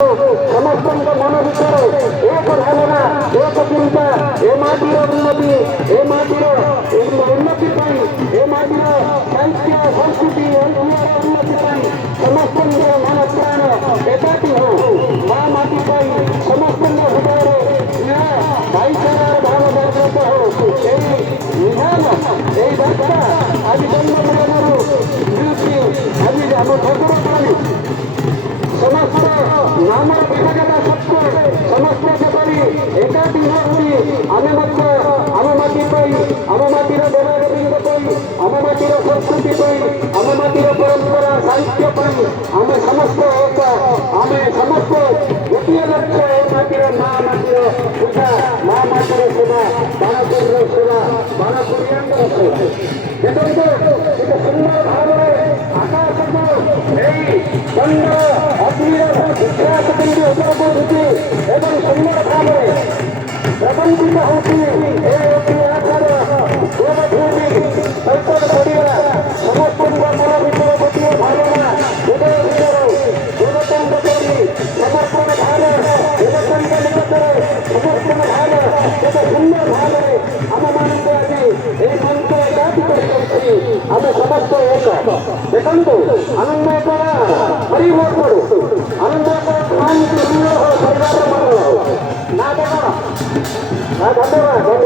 समस्त मन भितर एक भावना एक चिंता ए माटीर उन्नति ए माटीर उन्नति ए माटीर साहित्य संस्कृति उन्नति समस्त मन प्राण एकाठी हो माँ माटी समस्त हृदय भाईचारार भाव जागृत हो निधान এই বার্তা আজ জন্মগ্রহণের বিরুদ্ধে আজ ଆମ ଠାକୁର ପ୍ରାଣୀ समस्त नाम विभागता सत्य समस्त जेपरी एकाठी होती आमे आम माटी आम माटीर देवादेवी आम माटीर संस्कृति आम माटीर परंपरा साहित्य आम समस्त एक आम समस्त गोटे लक्ष्य ए माटीर माँ माटीर पूजा माँ माटीर सेवा बाणपुर सेवा बाणपुरियांर सेवा देखो एक सुंदर भाव आकाश को चंद्र विश्वास केन्द्र उपरକୁ ଉଠି ଏବଂ ସୁନ୍ଦର ଭାବରେ ପ୍ରବନ୍ଧିତ ହେଉଛି ଦେବଭୂମି ସୈକତ ପଡ଼ିବା ସମସ୍ତଙ୍କ ମନ ଭିତରେ ଗୋଟିଏ ଭାବନା ହୃଦୟ ଭିତରେ ଦେବତାଙ୍କ କରି ସମର୍ପଣ ଭାବ ଦେବତାଙ୍କ ନିକଟରେ ସମର୍ପଣ ଭାବ କେତେ ସୁନ୍ଦର ଭାବରେ ଆମମାନଙ୍କୁ ଆଜି ଏହି ମଞ୍ଚ ଏକାଠି କରିଛନ୍ତି ଆମେ ସମସ୍ତ ଏକ ଦେଖନ୍ତୁ ଆନନ୍ଦ କର ହରିବୋଲ କରୁ आनंद परिवार मंगल ना धन्यवाद।